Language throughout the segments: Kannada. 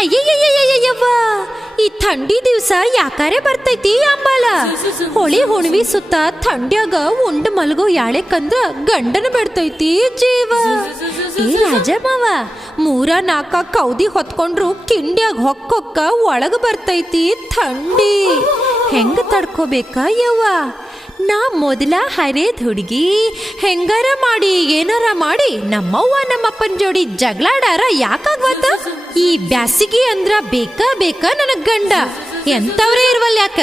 ಅಯ್ಯಯ್ಯಯ್ಯಯ್ಯವ್ವ, ಈ ಥಂಡಿ ದಿವ್ಸ ಯಾಕಾರೆ ಬರ್ತೈತಿ ಅಂಬಾಲ. ಹೊಳಿ ಹುಣ್ವಿ ಸುತ್ತ ಥಂಡ್ಯಾಗ ಉಂಡ್ ಮಲ್ಗೋ ಯಾಳೆಕಂದ್ರ ಗಂಡನ ಬಿಡ್ತೈತಿ ಜೀವ. ಏ ರಾಜ ಮಾವ, 3-4 ಕೌದಿ ಹೊತ್ಕೊಂಡ್ರು ಕಿಂಡ್ಯಾಗ ಹೊಕ್ಕೊಕ್ಕ ಒಳಗ ಬರ್ತೈತಿ ಥಂಡಿ. ಹೆಂಗ ತಡ್ಕೋಬೇಕ ಯವ್ವ? ನಾ ಮೊದಲ ಹರೇದ್ ಹುಡುಗಿ, ಹೆಂಗಾರ ಮಾಡಿ ಏನಾರ ಮಾಡಿ ನಮ್ಮವ್ವ ನಮ್ಮಪ್ಪನ ಜೋಡಿ ಜಗಳಾಡಾರ ಯಾಕಾಗ್ವತ್ತ? ಈ ಬ್ಯಾಸಿಗಿ ಅಂದ್ರ ಬೇಕ ನನಗ್ ಗಂಡ. ಎಂತವ್ರೇ ಇರ್ವಲ್ ಯಾಕ?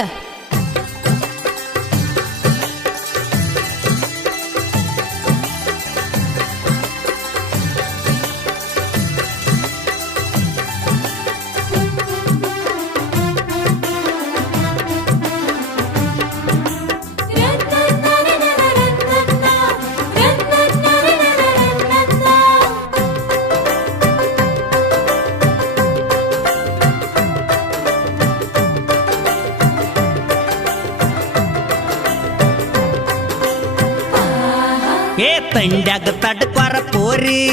ಏ ತಂಡ್ಯಾಗ ತಡ್ಕೊರ ಪೋರಿ,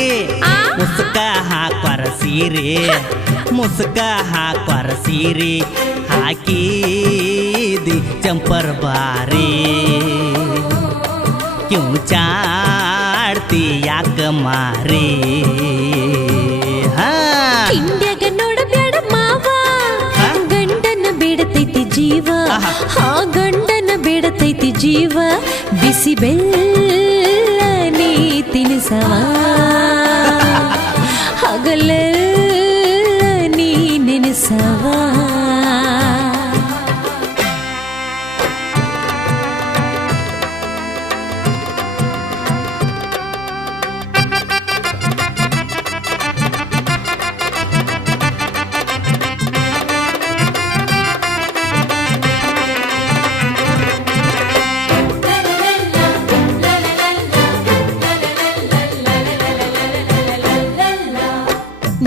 ಮುಸುಕ ಹಾಕ್ವರ ಸೀರೆ, ಮುಸುಕ ಹಾಕ್ವರ ಸೀರೆ ಹಾಕಿದಿ ಜಂಪರ್ ಬಾರಿ. ಕ್ಯೂ ಚಾಡ್ತಿ ಯಾಕ ಮಾರಿ? ಕಿಂಡ್ಯಾಗ ನೋಡಬ್ಯಾಡ ಮಾವ, ಗಂಡನ ಬೇಡತೈತಿ ಜೀವ. ಹಾ ಗಂಡನ ಬೇಡತೈತಿ ಜೀವ. ಬಿಸಿ ಬೆಲ್ಲ ನೀ ತಿನಿಸವ, ಹಗಲೆಲ್ಲ ನೀ ನೆನೆಸವ.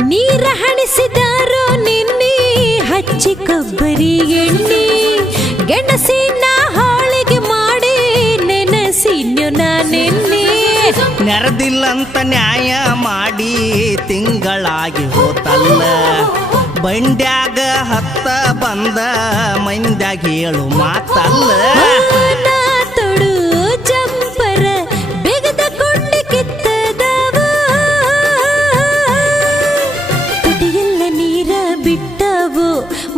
ನೀರ ಹಣಿಸಿದಾರೋ ನಿನ್ನೆ ಹಚ್ಚಿ ಕೊಬ್ಬರಿ ಎಣ್ಣೆ, ಗೆಣಸಿನ ಹಾಳಿಗೆ ಮಾಡಿ ನೆನಸಿನ್ಯೋ ನಾನೆನ್ನೆ. ನೆರೆದಿಲ್ಲಂತ ನ್ಯಾಯ ಮಾಡಿ ತಿಂಗಳಾಗಿ ಹೋತಲ್ಲ, ಬಂಡ್ಯಾಗ ಹತ್ತ ಬಂದ ಮಂದ್ಯಾಗ ಹೇಳು ಮಾತಲ್ಲ. ತೊಡು ಜಂಪರ ಬೇಗದ ಕೊಂಡಿ ಕಿತ್ತದವ, ತುಟಿಯೆಲ್ಲ ನೀರ ಬಿಟ್ಟವು,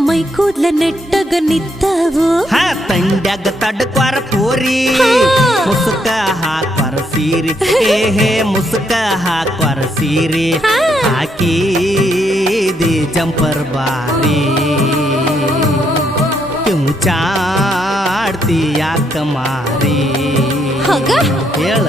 ಮೈ ಕೂದ್ಲ ನೆಟ್ಟಗ ನಿತ್ತವು. ತಂಡ್ಯಾಗ ತಡ್ಕ್ವಾರ ಪೋರಿ, ಮುಸುಕ ಹಾಕ್ವಾರ ಸೀರಿ. ಹೇ ಮುಸುಕ ಹಾಕ್ವಾರ ಸೀರಿ ಹಾಕಿದಿ ಜಂಪರ್ ಬಾರಿ. ಕ್ಯೂ ಚಾಡ್ತಿ ಯಾಕ ಮಾರಿ? ಹೇಳ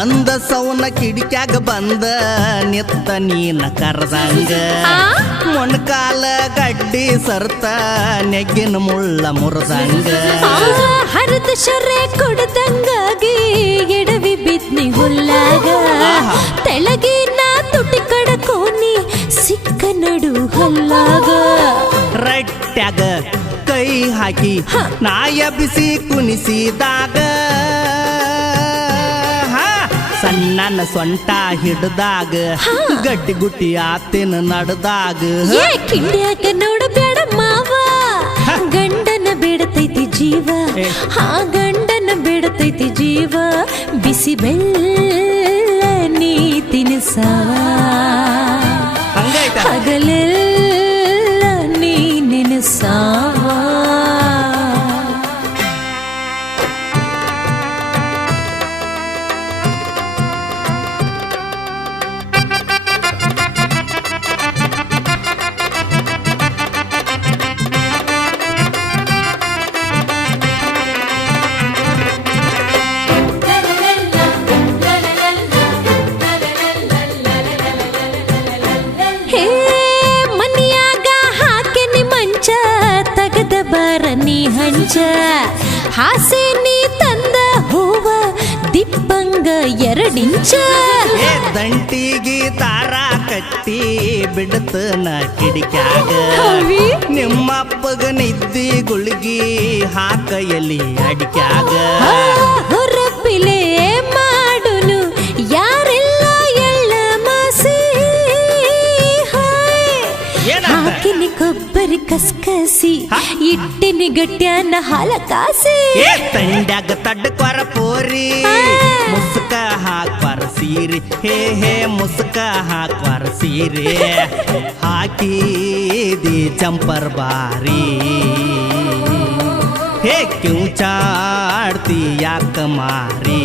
ಒಂದ ಸೌನ ಕಿಡಿಕ್ಯಾಗ ಬಂದ ನಿತ್ತ ನೀನ ಕರ್ದಂಗ, ಮೊಣಕಾಲ ಗಡ್ಡಿ ಸರ್ತ ನೆಗ್ಗಿನ ಮುಳ್ಳ ಮುರಿದಂಗ. ಹರಿದ ಶರ್ರೆ ಕೊಡದಂಗಾಗಿ ಎಡವಿ ಬಿದ್ನಿ ಹುಲ್ಲಾಗ, ತೆಳಗಿನ ತುಟಿ ಕಡಕೋನಿ ಸಿಕ್ಕ ನಡು ಹಲ್ಲಾಗ. ರಟ್ಟ್ಯಾಗ ಕೈ ಹಾಕಿ ನಾಯ ಬಿಸಿ ಕುಣಿಸಿದಾಗ, ಸಣ್ಣನ ಸೊಂಟ ಹಿಡ್ದಾಗ ಗಟ್ಟಿ ಗುಟ್ಟಿ ಆತೇನ ನಡ್ದಾಗ. ಕಿಂಡ್ಯಾಗ ನೋಡಬೇಡ ಮಾವ, ಗಂಡನ ಬೇಡತೈತಿ ಜೀವ. ಹಾ ಗಂಡನ ಬೇಡತೈತಿ ಜೀವ. ಬಿಸಿ ಬೆಲ್ಲ ನೀ ತಿನಿಸವ, ಹಗಲೆಲ್ಲ ನೀ ನೆನೆಸವ. ಕೊಂಚ ಹಾಸೆ ನೀ ತಂದ ಹೂವ ದಿಪ್ಪಂಗ 2 ಇಂಚ ಏ ದಂಟಿಗಿ ತಾರ ಕಟ್ಟಿ ಬಿಡತನ ಕಿಡಿಕ್ಯಾಗ ಅವಿ ನಿಮ್ಮಪ್ಪಗ ನಿದ್ದಿ ಗುಳ್ಗಿ ಹಾಕ ಎಲಿ ಅಡಿಕ್ಯಾಗ ಹೊರಪಿಲೆ ಮಾಡುನು ಯಾರೆಲ್ಲ ಎಳ್ಳ ಮಾಸಿ ಹಾಕಿನಿ ಕೊಬ್ಬರಿ ಕಸ್ಕಸಿ ಇಟ್ಟಿನಿ ಗಟ್ಯಾನ ಹಾಲ ಕಾಸಿ ಏ ತಂಡ್ಯಾಗ ತಡ್ಕೊರ ಪೋರಿ ಮುಸ್ಕ ಹಾಕ್ವಾರ ಸೀರಿ ಹೇ ಮುಸ್ಕ ಹಾಕ್ವಾರ ಸೀರೆ ಹಾಕಿದಿ ಚಂಪರ್ ಬಾರಿ ಹೇ ಕಿಂಚಾಡ್ತಿ ಯಾಕ ಮಾರಿ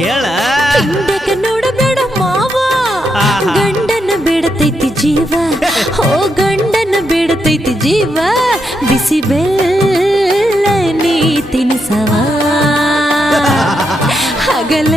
ಹೇಳ ಹಿಂದಕ್ಕೆ ನೋಡಬೇಡ ಮಾವ ಆಹಾ. ಗಂಡನ ಬೇಡತೈತಿ ಜೀವ ಓ ಗಂಡನ ಬೇಡತೈತಿ ಜೀವ ಬಿಸಿ ಬೆಲ್ಲ ನೀ ತಿನಿಸವ ಹಗಲ